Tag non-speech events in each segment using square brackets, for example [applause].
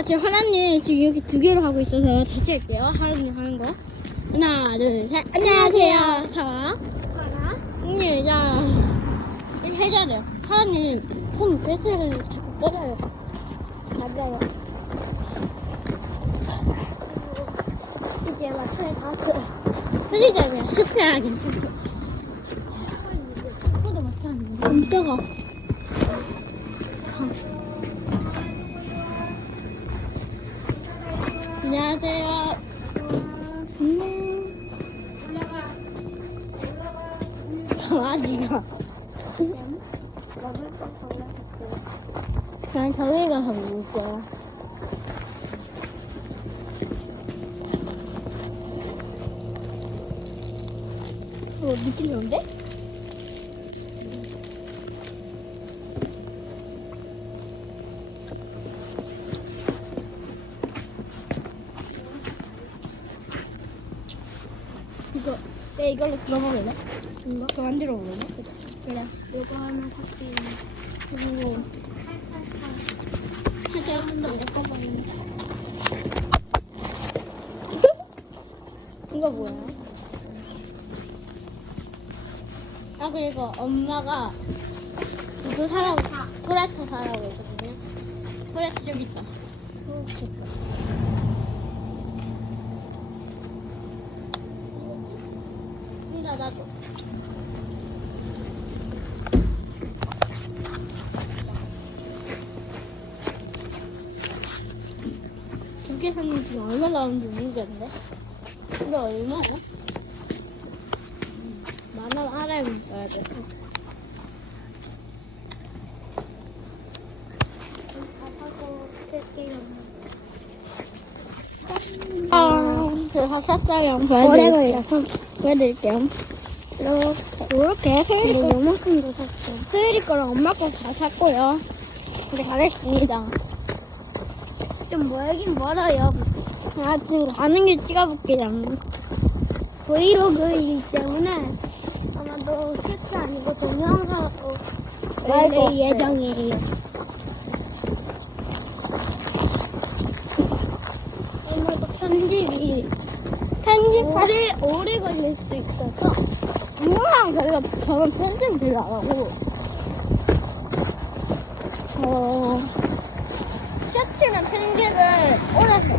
자, 지금 하나님 지금 이렇게 두 개로 하고 있어서 다시 할게요. 하나님 하는 거. 하나, 둘, 셋. 안녕하세요. 사와. 언니, 자, 이렇게 해줘야 돼요. 하나님 폰 배터리를 자꾸 꺼져요. 맞아요. 이제. 편의점이야. 숲이 아닌 숲. 숲보다 마차 아닌데. 안 뜨거. 강아지가. 그냥 저기 가서 먹을게요. 어, 느낌 좋은데? 이거, 내 이걸로 그거 먹을래? 이거? 그거 만들어 먹을래? 그래. 요거 하나 살게요. 그리고 [laughs] 이거 뭐야? 아 그리고 엄마가 그거 사라고 토레토 사라고 했거든요 토레토 저기 있다 거문 닫아 샀는데 지금 얼마 나오는지 모르겠는데 이거 얼마야? 만원 아래에 써야 돼. 아, 제가 샀어요. 오래 걸려서. 보여드릴게요. 이렇게. 이렇게 근데 세일이 거, 요만큼도 샀어. 세일이 거랑 엄마 거 다 샀고요. 이제 가겠습니다. 좀 멀긴 멀어요. 아, 지금 가는 길 찍어볼게요. 브이로그이기 때문에 아마도 실수 아니고 동영상으로 올릴 예정이에요. 엄마도 편집이, 편집할, 오래, 오래 걸릴 수 있어서 동영상 저희가 저는 편집 별로 안 하고, 어, 셔츠는 편집을 오래 해요.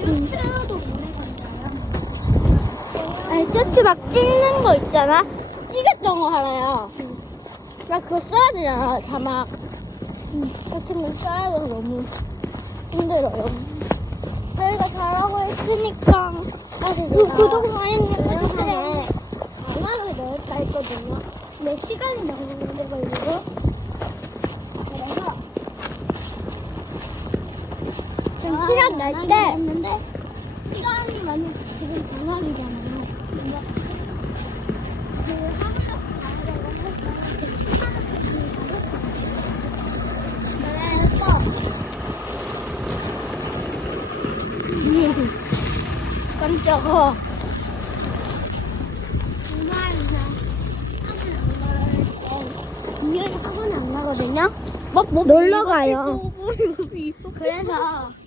유튜브도 오래 걸려요. 아니, 셔츠 막 찍는 거 있잖아? 찍었던 거 하나요. 나 그거 써야 되잖아, 자막. 같은 거 써야 돼서 너무 힘들어요. 저희가 잘하고 있으니까. 사실 그, 제가 구독 많이 눌러주세요. 자막을 넣을까 했거든요. 근데 시간이 너무 오래 걸리고 그래서 좀 시간 날 때, 시간이 많이 지금 방학이잖아요. 그 그래서 깜짝아. 분명히 학원에 안 가거든요. 뭐, 뭐, 놀러 가요. 그래서.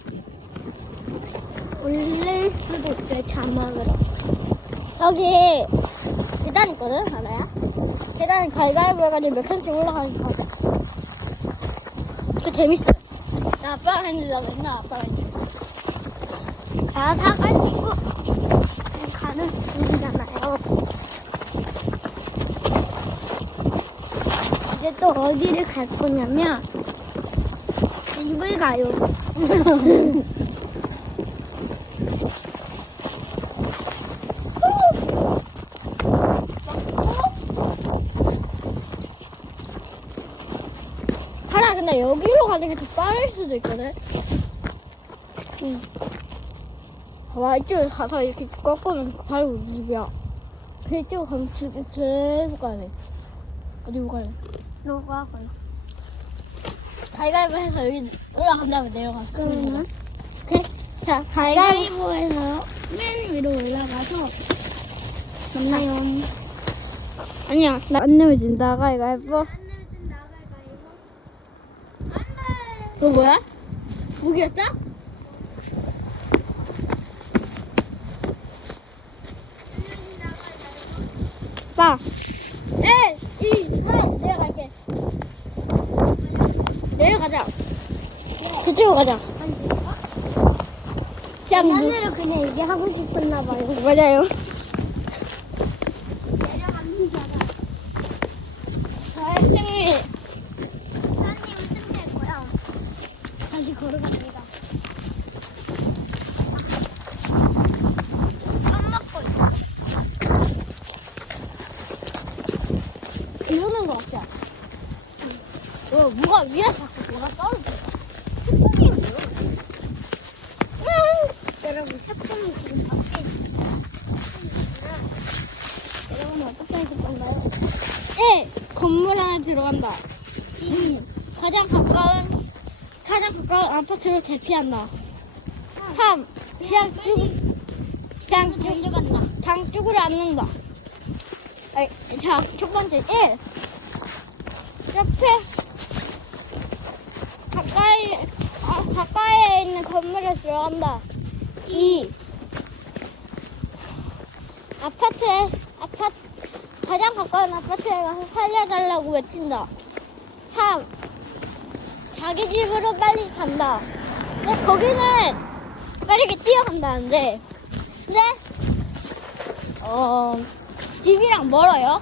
올릴 수도 있어요 자막을. 여기 계단 있거든, 하나야? 계단 가위가위보 해가지고 몇 칸씩 올라가는 거. 진짜 재밌어요. 나 아빠가 했는데 나 맨날 아빠가 했는데. 다 사가지고 가는 중이잖아요. 이제 또 어디를 갈 거냐면 집을 가요. [laughs] 근데 여기로 가는 게 더 빠를 수도 있거든. 응. 봐봐 이쪽에 가서 이렇게 꺾으면 바로 집이야. 그쪽 가면 쭉 계속 가야 돼. 어디로 가래? 너가 가요. 가위가위보 해서 여기 올라간 다음에 내려갔어. 그러면 오케이? 자. 가위바위보에서 맨 위로 올라가서 만나요. 아니야, 나 안 내면 나갈 가위바위보. 안 돼. 그거 뭐야? 무기였어? 봐. 1, 2, 3, 내려갈게. 내려가자. 그쪽으로 가자. 그냥 누... 나는 그냥 이게 하고 싶었나 봐요. 맞아요. 내려갑니다. 선생님, 사장님 끝내고요. 다시 걸어갑니다. 밥 먹고 있어. 비 오는 것 같아. 어, 뭐가 위에서 자꾸 뭐가 떨어져. 스톤이 뭐야? 여러분 태풍이 지금 밖에 있어요. 여러분 어떻게 하실 건가요? 1. 건물 안에 들어간다. 2. 가장 가까운, 가장 가까운 아파트를 대피한다. 3. 그냥 쭉, 그냥 쭉. 그냥 쭉으로 앉는다. 아이, 자, 첫 번째. 1. 옆에, 가까이, 아, 가까이에 있는 건물에 들어간다. 2. 아파트에, 아파트, 가장 가까운 아파트에 가서 살려달라고 외친다. 3. 자기 집으로 빨리 간다. 근데 거기는 빠르게 뛰어간다는데, 근데, 어, 집이랑 멀어요.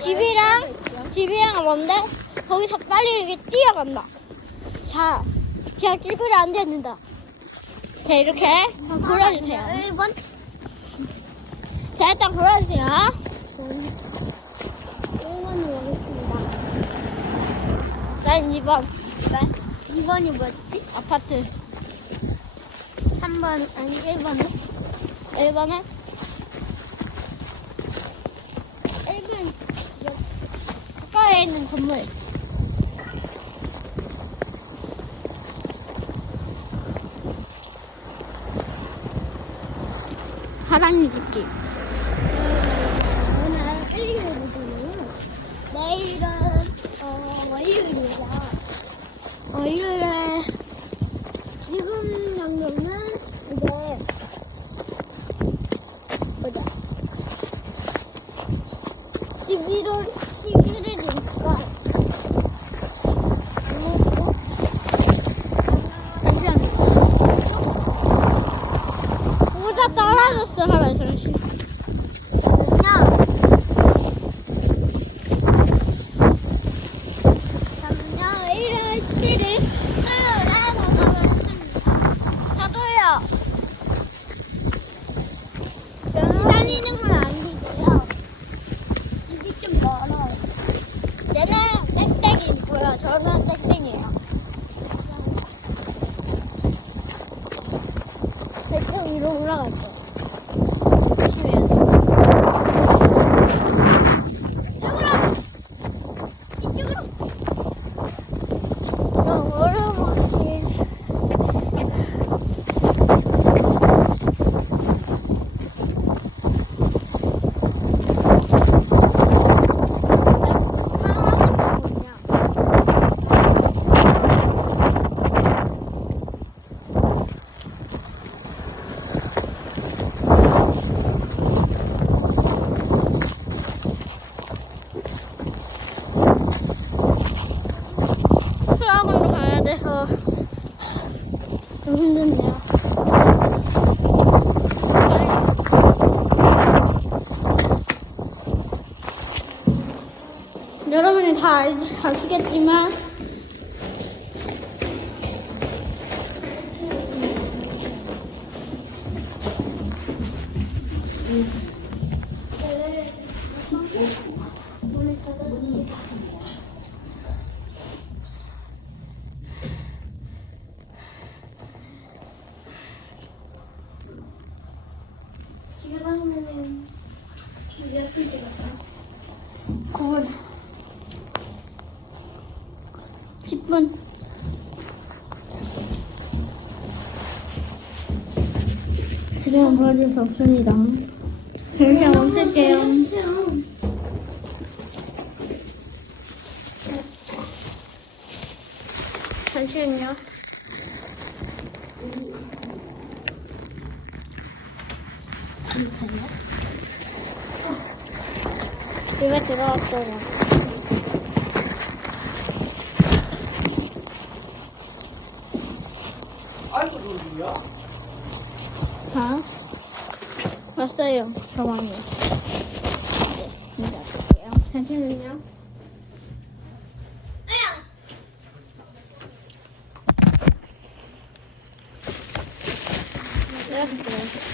집이랑, 집이랑 먼데, 거기서 빨리 이렇게 뛰어간다. 자, 그냥 찌그러 앉아 있는다. 자, 이렇게 골라주세요. 1번. 자, 일단 골라주세요. 1번으로 오겠습니다. 난 2번. 네? 2번이 뭐였지? 아파트. 3번, 아니 1번은? 1번은 1번. 가까이에 있는 건물. 하라는 집기. 오늘 일요일이거든요. 내일은, 어. 월요일에 지금 양념은 이제, 보자. 11월 11일이니까. 잠시만요. 모자 떨어졌어, 하라, 잠시. 저는요, 저는요, 1월 7일 수요일에 방송을 했습니다. 저도요. 다니는 건 아니고요. 집이 좀 멀어요. 얘는 땡땡이고요. 저는 땡땡이에요. 땡땡 위로 올라갈 거. 조심해야 돼. 이쪽으로! 그럼 얼음 없이. 상하는 거군요. 수학원도 가야 돼서 좀 힘드네요. 여러분이 다 아시겠지만. 집에 가면은 몇 분째 갔어요? 9분 10분 지금 보여줄 수 없습니다. 잠시만 멈출게요. 잠시 잠시만요. 집에 들어왔어요. 아이고 너 누구야? 자, 왔어요. 저만요. 네, 인사드릴게요. 잠시만요. 이렇게.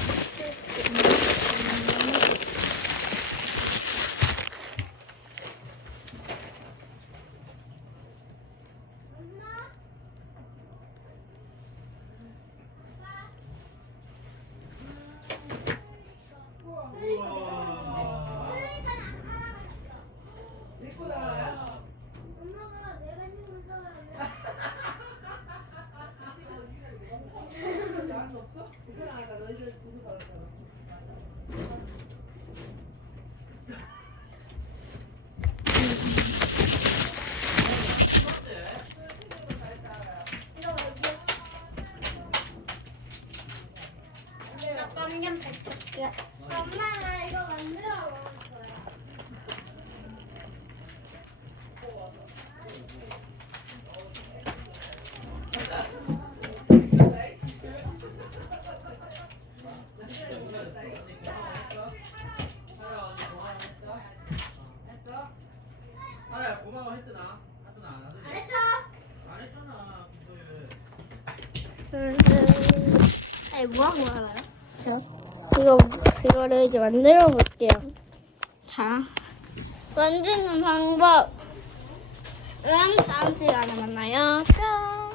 입고 나가요? 나한테 없어? 괜찮아, 너희들 누구 받았어? 깜깜 뱉을게. 엄마, 나 이거 만들어 먹을 거야. 하야 고마워 했더나? 했더나 안 하더니? 안 했어? 안 했잖아 음, 아니, 뭐 하고 알아요? 저, 이거, 이거를 이제 만들어 볼게요. 자, 만드는 방법. 은 다음 시간에 만나요. 뿅!